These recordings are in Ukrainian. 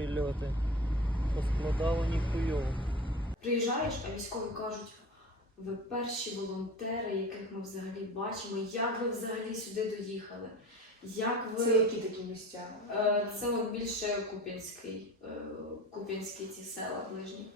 прильоти. Поскладало ніхуйово. Приїжджаєш, а військові кажуть, ви перші волонтери, яких ми взагалі бачимо, як ви взагалі сюди доїхали? Як ви... Це які такі місця? Е, Це от більше Куп'янський, е, Куп'янські ці села ближні.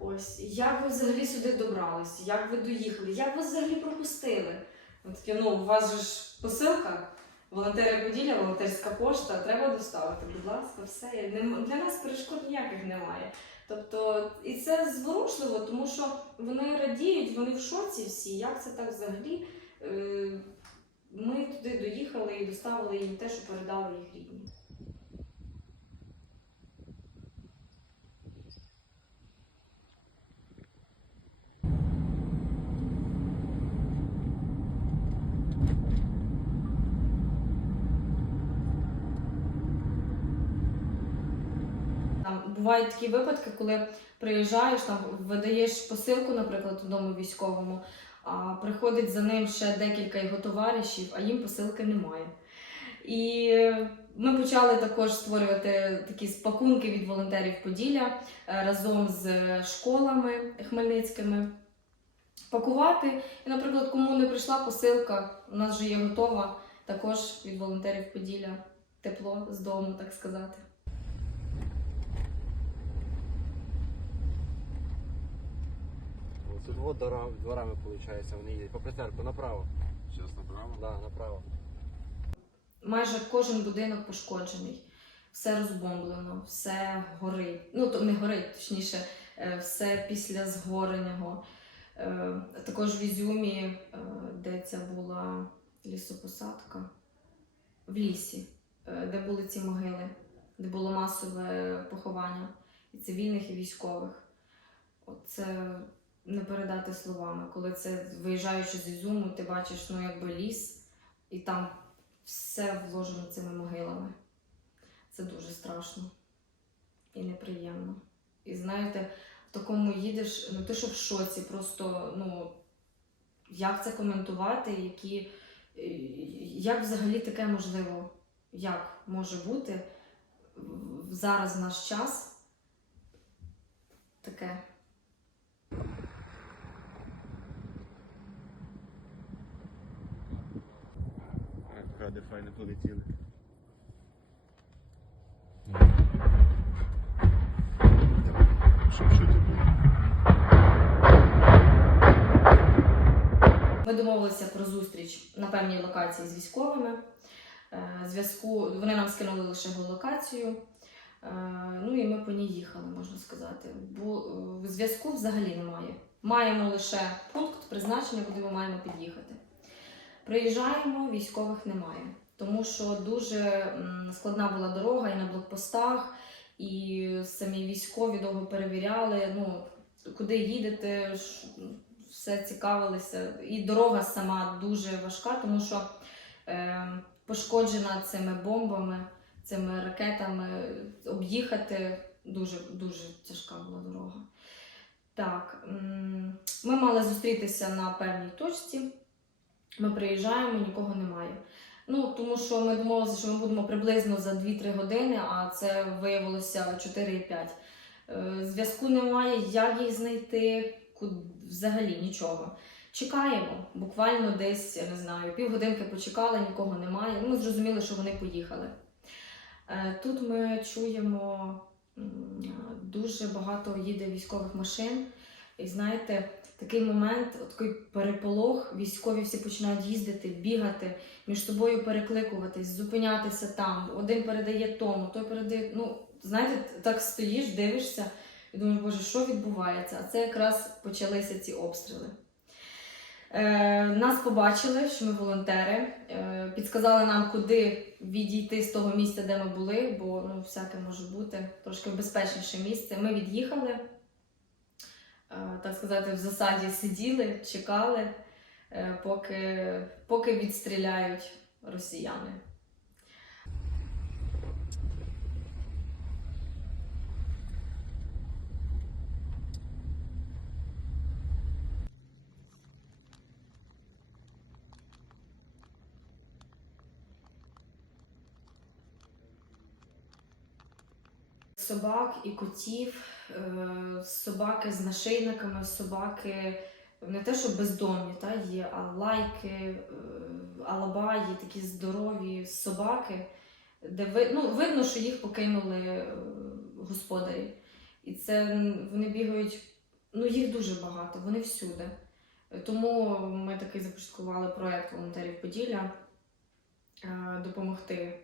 Ось, як ви взагалі сюди добрались? Як ви доїхали? Як вас взагалі пропустили? От таке, ну, у вас же ж посилка, волонтери Поділля, волонтерська пошта, треба доставити, будь ласка, все. Для нас перешкод ніяких немає. Тобто, і це зворушливо, тому що вони радіють, вони в шоці всі. Як це так взагалі? Е, Ми туди доїхали і доставили їм те, що передали їх рідні. Там бувають такі випадки, коли приїжджаєш, там видаєш посилку, наприклад, одному військовому, а приходить за ним ще декілька його товаришів, а їм посилки немає. І ми почали також створювати такі спакунки від волонтерів Поділля е, разом з школами хмельницькими. Пакувати. І, наприклад, кому не прийшла посилка, у нас вже є готова також від волонтерів Поділля тепло з дому, так сказати. Тут вот двора, дворами виходить, вони їдуть. По прицерку направо. Сейчас направо. Да, направо. майже кожен будинок пошкоджений, все розбомблено, все горить. Ну, то не горить, точніше, е, все після згореного. Е, Також в Ізюмі, е, де ця була лісопосадка, в лісі, де були ці могили, де було масове поховання і цивільних, і військових. Оце не передати словами. Коли це виїжджаючи з Ізюму, ти бачиш ну, якби ліс, і там все вложено цими могилами. Це дуже страшно і неприємно. І знаєте, в такому їдеш, ну ти що в шоці, просто ну як це коментувати, які, як взагалі таке можливо? Як може бути зараз в наш час таке? Ради файно полетіли. Щоб чути було. Ми домовилися про зустріч на певній локації з військовими. Е, Зв'язку вони нам скинули лише геолокацію. Е, Ну і ми по ній їхали, можна сказати. Бо е, зв'язку взагалі немає. Маємо лише пункт призначення, куди ми маємо під'їхати. Приїжджаємо, військових немає, тому що дуже складна була дорога і на блокпостах, і самі військові довго перевіряли, ну, куди їдете, все цікавилися. І дорога сама дуже важка, тому що е, пошкоджена цими бомбами, цими ракетами. Об'їхати дуже, дуже тяжка була дорога. Так, ми мали зустрітися на певній точці. Ми приїжджаємо, нікого немає. Ну, тому що ми домовилися, що ми будемо приблизно за 2-3 години, а це виявилося 4,5. Е, Зв'язку немає, як їх знайти, взагалі нічого. Чекаємо, буквально десь, я не знаю, півгодинки почекали, нікого немає. Ми зрозуміли, що вони поїхали. Е, Тут ми чуємо дуже багато їде військових машин. І знаєте, такий момент, такий переполох, військові всі починають їздити, бігати, між собою перекликуватись, зупинятися там. Один передає тому, той передає. Ну, знаєте, так стоїш, дивишся і думаєш, боже, що відбувається? А це якраз почалися ці обстріли. Е, нас побачили, що ми волонтери, е, підсказали нам, куди відійти з того місця, де ми були, бо ну, всяке може бути трошки безпечніше місце. Ми від'їхали, так сказати, в засаді сиділи, чекали, е, поки, поки відстріляють росіяни. Собак і котів, е, собаки з нашийниками, собаки не те, що бездомні, та, є, а лайки, е, алабаї, такі здорові собаки, де ви, ну, видно, що їх покинули е, господарі. І це вони бігають, ну їх дуже багато, вони всюди. Тому ми таки започаткували проект волонтерів Поділля допомогти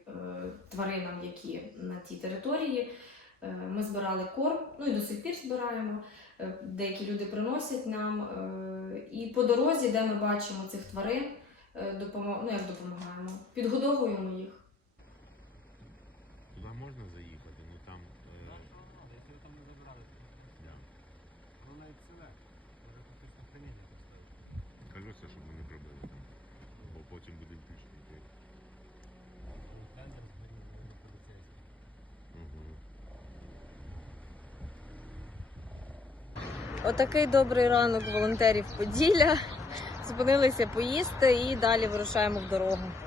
тваринам, які на тій території. Е, Ми збирали корм, ну і до сих пір збираємо. Е, Деякі люди приносять нам. е, І по дорозі, де ми бачимо цих тварин, е, допомо... ну, як допомагаємо, підгодовуємо їх. Туди можна заїхати, ну там. Якщо там не забрали, воно навіть ціле. Може поставити. Кажуся, щоб вони пробили там. Бо потім буде більше Отакий добрий ранок волонтерів Поділля. Зупинилися поїсти і далі вирушаємо в дорогу.